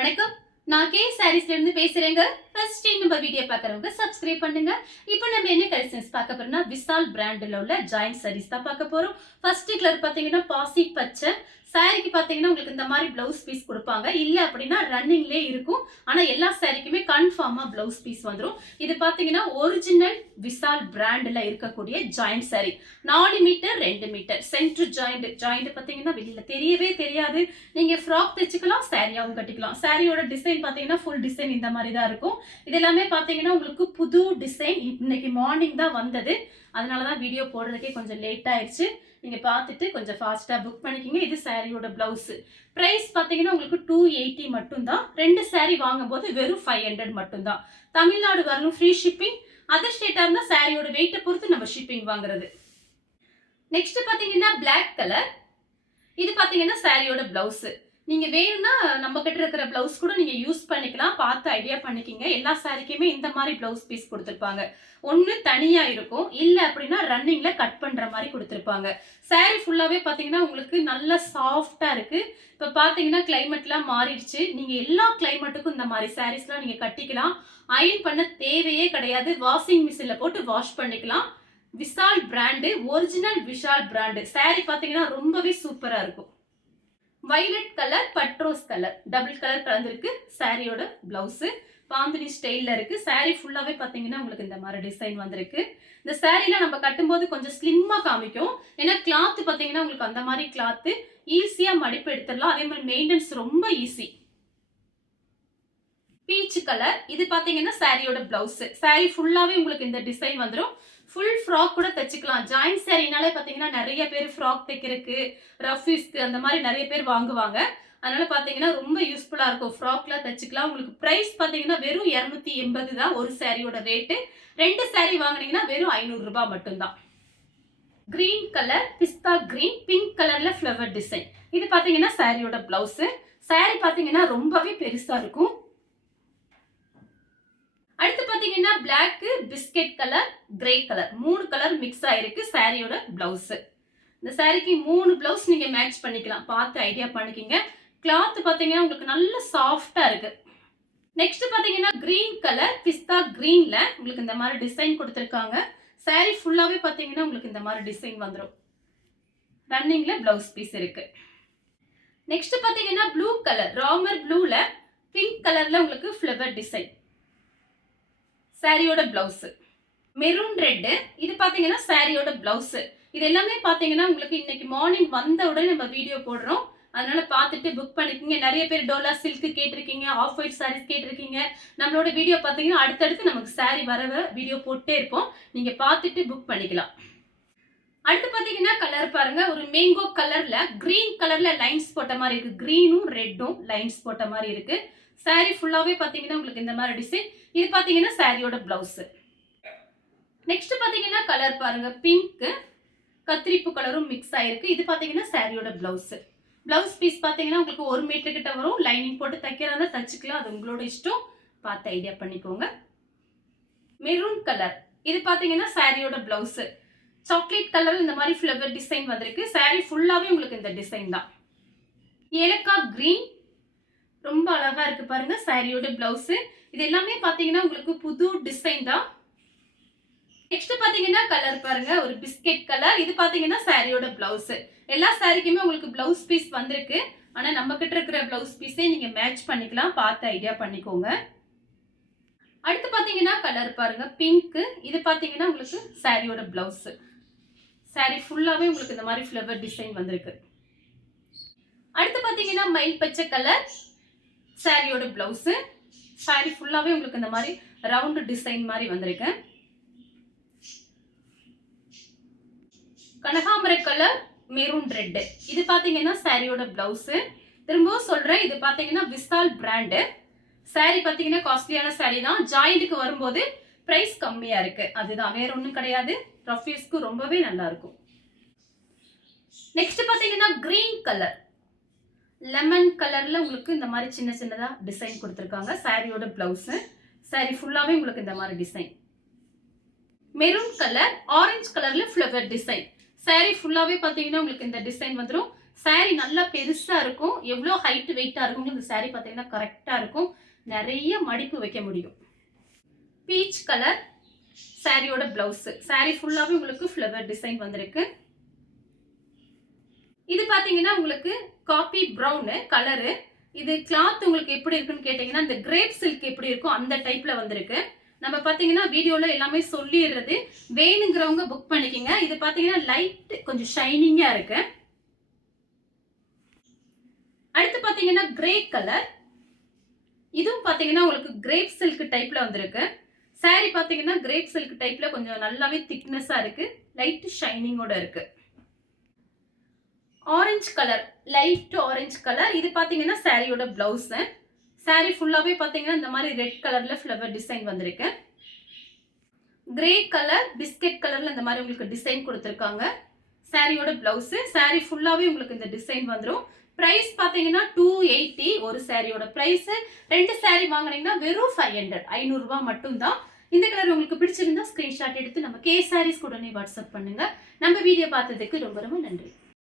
வணக்கம். நான் கே சாரீஸ்ல இருந்து பேசுறேங்க. ஃபர்ஸ்ட் டைம் நம்ம வீடியோ பார்க்கறவங்க சப்ஸ்கிரைப் பண்ணுங்க. இப்போ நம்ம என்ன கலெக்ஷன்ஸ் பார்க்க போறோம்னா விசால் பிராண்ட்ல உள்ள ஜாயிண்ட் சாரீஸ் தான் பார்க்க போறோம். ஃபர்ஸ்ட் கலர் பாத்தீங்கன்னா பாசி பச்சை. சாரிக்கு பாத்தீங்கன்னா உங்களுக்கு இந்த மாதிரி பிளவுஸ் பீஸ் கொடுப்பாங்க. இல்ல அப்படின்னா ரன்னிங்லயே இருக்கும். ஆனா எல்லா சாரிக்குமே கன்ஃபார்மா பிளவுஸ் பீஸ் வந்துரும். இது பாத்தீங்கன்னா ஒரிஜினல் விசால் பிராண்ட்ல இருக்கக்கூடிய joint sari. 4 metre 2 metre centre joint பாத்தீங்கன்னா வெளியில தெரியவே தெரியாது. நீங்க ஃப்ராக் தைச்சுக்கலாம், சாரியாவும் கட்டிக்கலாம். சாரியோட டிசைன் பாத்தீங்கன்னா ஃபுல் டிசைன் இந்த மாதிரி தான் இருக்கும். இது எல்லாமே பாத்தீங்கன்னா உங்களுக்கு புது டிசைன் இன்னைக்கு மார்னிங் தான் வந்தது. அதனாலதான் வீடியோ போடுறதுக்கே கொஞ்சம் லேட் ஆயிடுச்சு. நீங்க பார்த்துட்டு கொஞ்சம் ஃபாஸ்டா புக் பண்ணிக்கிங்க. இது சாரியோட பிளவுஸ். பிரைஸ் பாத்தீங்கன்னா உங்களுக்கு 280 மட்டும் தான். 2 சாரி வாங்கும்போது வெறும் 500 மட்டும் தான். தமிழ்நாடு வரணும், ஃப்ரீ ஷிப்பிங். அதர் ஸ்டேட்டா இருந்தா சாரியோட வெயிட்டை பொறுத்து நம்ம ஷிப்பிங் வாங்குறது. நெக்ஸ்ட் பாத்தீங்கன்னா பிளாக் கலர். இது பாத்தீங்கன்னா சாரியோட பிளவுஸ். நீங்க வேணும்னா நம்ம கிட்ட இருக்கிற பிளவுஸ் கூட நீங்க யூஸ் பண்ணிக்கலாம். பார்த்து ஐடியா பண்ணிக்கிங்க. எல்லா சாரிக்குமே இந்த மாதிரி பிளவுஸ் பீஸ் கொடுத்துருப்பாங்க. ஒன்னு தனியா இருக்கும், இல்ல அப்படின்னா ரன்னிங்ல கட் பண்ற மாதிரி கொடுத்துருப்பாங்க. சாரி ஃபுல்லாவே பாத்தீங்கன்னா உங்களுக்கு நல்ல சாஃப்டா இருக்கு. இப்ப பாத்தீங்கன்னா கிளைமேட்லாம் மாறிடுச்சு. நீங்க எல்லா கிளைமேட்டுக்கும் இந்த மாதிரி சாரீஸ்லாம் நீங்க கட்டிக்கலாம். அயன் பண்ண தேவையே கிடையாது. வாஷிங் மிஷின்ல போட்டு வாஷ் பண்ணிக்கலாம். Vishal brand, original Vishal brand. Sari பாத்தீங்கன்னா ரொம்பவே சூப்பரா இருக்கும். வயலட் கலர், பட்ரோஸ் கலர், டபுள் கலர் கலந்துருக்கு. சாரியோட பிளவுஸ் பாந்தினி ஸ்டைல்ல இருக்கு. சாரி ஃபுல்லாவே பாத்தீங்கன்னா உங்களுக்கு இந்த மாதிரி டிசைன் வந்திருக்கு. இந்த சாரில நம்ம கட்டும்போது கொஞ்சம் ஸ்லிம்மா காமிக்கும். ஏன்னா கிளாத் பாத்தீங்கன்னா உங்களுக்கு அந்த மாதிரி கிளாத் ஈஸியா மடிப்பு எடுத்துடலாம். அதே மாதிரி மெயின்டெனன்ஸ் ரொம்ப ஈஸி. Peach colour. இது பாத்தீங்கன்னா சாரியோட பிளவுஸ். சாரி ஃபுல்லாவே உங்களுக்கு இந்த டிசைன் வந்துடும். ஃபுல் ஃப்ராக் கூட தைச்சுக்கலாம். ஜாயிண்ட் சாரினாலே பாத்தீங்கன்னா நிறைய பேர் ஃப்ராக் தைக்கிறதுக்கு, ரஃபீஸ்க்கு அந்த மாதிரி நிறைய பேர் வாங்குவாங்க. அதனால பாத்தீங்கன்னா ரொம்ப யூஸ்ஃபுல்லா இருக்கும். ஃப்ராக்ல தைச்சுக்கலாம். உங்களுக்கு பிரைஸ் பாத்தீங்கன்னா வெறும் 280 தான் ஒரு சாரியோட ரேட்டு. 2 சாரி வாங்குனீங்கன்னா வெறும் 500 ரூபாய் மட்டும்தான். கிரீன் கலர், பிஸ்தா கிரீன், பிங்க் கலர்ல ஃப்ளவர் டிசைன். இது பாத்தீங்கன்னா சாரியோட பிளவுஸ். சாரி பாத்தீங்கன்னா ரொம்பவே பெருசா இருக்கும். அடுத்து பாத்தீங்கன்னா black, biscuit colour, grey colour, 3 colour mix ஆயிருக்கு சாரியோட பிளவுஸ். இந்த சாரிக்கு 3 பிளவுஸ் நீங்க மேட்ச் பண்ணிக்கலாம். பார்த்து ஐடியா பண்ணிக்கிங்க. கிளாத் பாத்தீங்கன்னா உங்களுக்கு நல்ல சாஃப்டா இருக்கு. நெக்ஸ்ட் பாத்தீங்கன்னா கிரீன் கலர், பிஸ்தா கிரீன்ல உங்களுக்கு இந்த மாதிரி டிசைன் கொடுத்திருக்காங்க. சாரி ஃபுல்லாவே பாத்தீங்கன்னா உங்களுக்கு இந்த மாதிரி டிசைன் வந்துடும். ரன்னிங்ல பிளவுஸ் பீஸ் இருக்கு. நெக்ஸ்ட் பாத்தீங்கன்னா ப்ளூ கலர், ராமர் ப்ளூல பிங்க் கலர்ல உங்களுக்கு ஃப்ளவர் டிசைன். சாரியோட பிளவுஸ். Maroon red. இது பாத்தீங்கன்னா சாரியோட பிளவுஸ். இது எல்லாமே பாத்தீங்கன்னா உங்களுக்கு இன்னைக்கு மார்னிங் வந்த உடனே நம்ம வீடியோ போடுறோம். அதனால பார்த்துட்டு புக் பண்ணிக்கோங்க. நிறைய பேர் டோலா சில்க் கேட்டிருக்கீங்க, ஆஃப் ஒயிட் சாரீஸ் கேட்டிருக்கீங்க. நம்மளோட வீடியோ பாத்தீங்கன்னா அடுத்தடுத்து நமக்கு சாரி வர வீடியோ போட்டே இருப்போம். நீங்க பார்த்துட்டு புக் பண்ணிக்கலாம். அடுத்து பாத்தீங்கன்னா கலர் பாருங்க. ஒரு மேங்கோ கலர்ல கிரீன் கலர்ல லைன்ஸ் போட்ட மாதிரி இருக்கு. கிரீனும் ரெட்டும் லைன்ஸ் போட்ட மாதிரி இருக்கு. சாரி ஃபுல்லாவே பாத்தீங்கன்னா உங்களுக்கு இந்த மாதிரி டிசைன். இது பாத்தீங்கன்னா சாரியோட பிளவுஸ். நெக்ஸ்ட் பாத்தீங்கன்னா கலர் பாருங்க. பிங்க், கத்திரிப்பு கலரும் மிக்ஸ் ஆயிருக்கு. இது பாத்தீங்கன்னா சாரியோட பிளவுஸ். பிளவுஸ் பீஸ் பாத்தீங்கன்னா உங்களுக்கு 1 மீட்டர் கிட்ட வரும். லைனிங் போட்டு தைக்கிறதா தச்சுக்கலாம். அது உங்களோட இஷ்டம். பார்த்து ஐடியா பண்ணிக்கோங்க. Maroon colour. இது பாத்தீங்கன்னா சாரியோட பிளவுஸ். சாக்லேட் கலர் இந்த மாதிரி ஃப்ளவர் டிசைன் வந்திருக்கு. சாரி ஃபுல்லாவே உங்களுக்கு இந்த டிசைன் தான். ஏலக்காய் கிரீன், ரொம்ப அழகா இருக்கு பாருங்க சாரியோட பிளவுஸ். இது எல்லாமே பாத்தீங்கன்னா உங்களுக்கு புது டிசைன் தான். நெக்ஸ்ட் பாத்தீங்கன்னா கலர் பாருங்க. ஒரு பிஸ்கட் கலர். இது பாத்தீங்கன்னா சாரியோட பிளவுஸ். எல்லா சாரிக்குமே உங்களுக்கு பிளவுஸ் பீஸ் வந்திருக்கு. ஆனா நம்ம கிட்ட இருக்கிற பிளவுஸ் பீஸே நீங்க மேட்ச் பண்ணிக்கலாம். பார்த்து ஐடியா பண்ணிக்கோங்க. அடுத்து பாத்தீங்கன்னா கலர் பாருங்க. பிங்க். இது பாத்தீங்கன்னா உங்களுக்கு சாரியோட பிளவுஸ். சாரி ஃபுல்லாவே உங்களுக்கு இந்த மாதிரி ஃப்ளவர் டிசைன் வந்திருக்கு. அடுத்து பாத்தீங்கன்னா மயில் பச்சை கலர். சாரியோட பிளவுஸ். சாரி ஃபுல்லாவே உங்களுக்கு இந்த மாதிரி ரவுண்ட் டிசைன் மாதிரி வந்திருக்கு. கனகாமர கலர், மெரூன் ரெட். இது பாத்தீங்கன்னா சாரியோட பிளவுஸ். திரும்பவும் சொல்றேன், இது பாத்தீங்கன்னா விசால் பிராண்ட். சாரி பாத்தீங்கன்னா காஸ்ட்லியான சாரி தான். ஜாயிண்ட்க்கு வரும்போது பிரைஸ் கம்மியா இருக்கு. அதுதான், வேற ஒண்ணும் கிடையாது. ரஃபீஸ்க்கு ரொம்பவே நல்லா இருக்கும். நெக்ஸ்ட் பாத்தீங்கன்னா கிரீன் கலர், லெமன் கலர்ல உங்களுக்கு இந்த மாதிரி சின்ன சின்னதா டிசைன் கொடுத்திருக்காங்க. சாரியோட பிளவுஸ். சாரி ஃபுல்லாவே உங்களுக்கு இந்த மாதிரி டிசைன். மெரூன் கலர், ஆரஞ்சு கலர்ல ஃப்ளவர் டிசைன். சாரி ஃபுல்லாவே பாத்தீங்கன்னா உங்களுக்கு இந்த டிசைன் வந்துடும். saree நல்லா பெருசா இருக்கும். எவ்வளோ ஹைட் வெயிட்டா இருக்கும்னு இந்த saree பார்த்தீங்கன்னா கரெக்டா இருக்கும். நிறைய மடிப்பு வைக்க முடியும். பீச் கலர் சாரியோட பிளவுஸ். saree ஃபுல்லாவே உங்களுக்கு ஃப்ளவர் டிசைன் வந்திருக்கு. இது பாத்தீங்கன்னா உங்களுக்கு காபி பிரவுன் கலரு. இது கிளாத் உங்களுக்கு எப்படி இருக்குன்னு கேட்டீங்கன்னா இந்த கிரேப் சில்க் எப்படி இருக்கும் அந்த டைப்ல வந்திருக்கு. நம்ம பாத்தீங்கன்னா வீடியோல எல்லாமே சொல்லிடுறது, வேணுங்கிறவங்க புக் பண்ணிக்கங்க. இது பாத்தீங்கன்னா லைட் கொஞ்சம் ஷைனிங்கா இருக்கு. அடுத்து பாத்தீங்கன்னா கிரே கலர். இதுவும் பாத்தீங்கன்னா உங்களுக்கு கிரேப் சில்க் டைப்ல வந்திருக்கு. saree பாத்தீங்கன்னா கிரேப் சில்க் டைப்ல கொஞ்சம் நல்லாவே திக்னஸா இருக்கு. லைட் ஷைனிங்கோட இருக்கு. Orange colour, light orange colour. இது பாத்தீங்கன்னா சாரியோட பிளவுஸ். saree ஃபுல்லாவே பாத்தீங்கன்னா இந்த மாதிரி ரெட் கலர்ல ஃப்ளவர் டிசைன் வந்திருக்கு. கிரே கலர், பிஸ்கட் கலர்ல இந்த மாதிரி உங்களுக்கு டிசைன் கொடுத்திருக்காங்க. சாரியோட பிளவுஸ். saree ஃபுல்லாவே உங்களுக்கு இந்த டிசைன் வந்துரும். பிரைஸ் பாத்தீங்கன்னா 280 ஒரு சாரியோட பிரைஸ். 2 saree வாங்குனீங்கன்னா வெறும் 500 ரூபாய் மட்டும் தான். இந்த கலர் உங்களுக்கு பிடிச்சிருந்தா ஸ்கிரீன்ஷாட் எடுத்து நம்ம கே சாரீஸ் உடனே வாட்ஸ்அப் பண்ணுங்க. நம்ம வீடியோ பார்த்ததுக்கு ரொம்ப ரொம்ப நன்றி.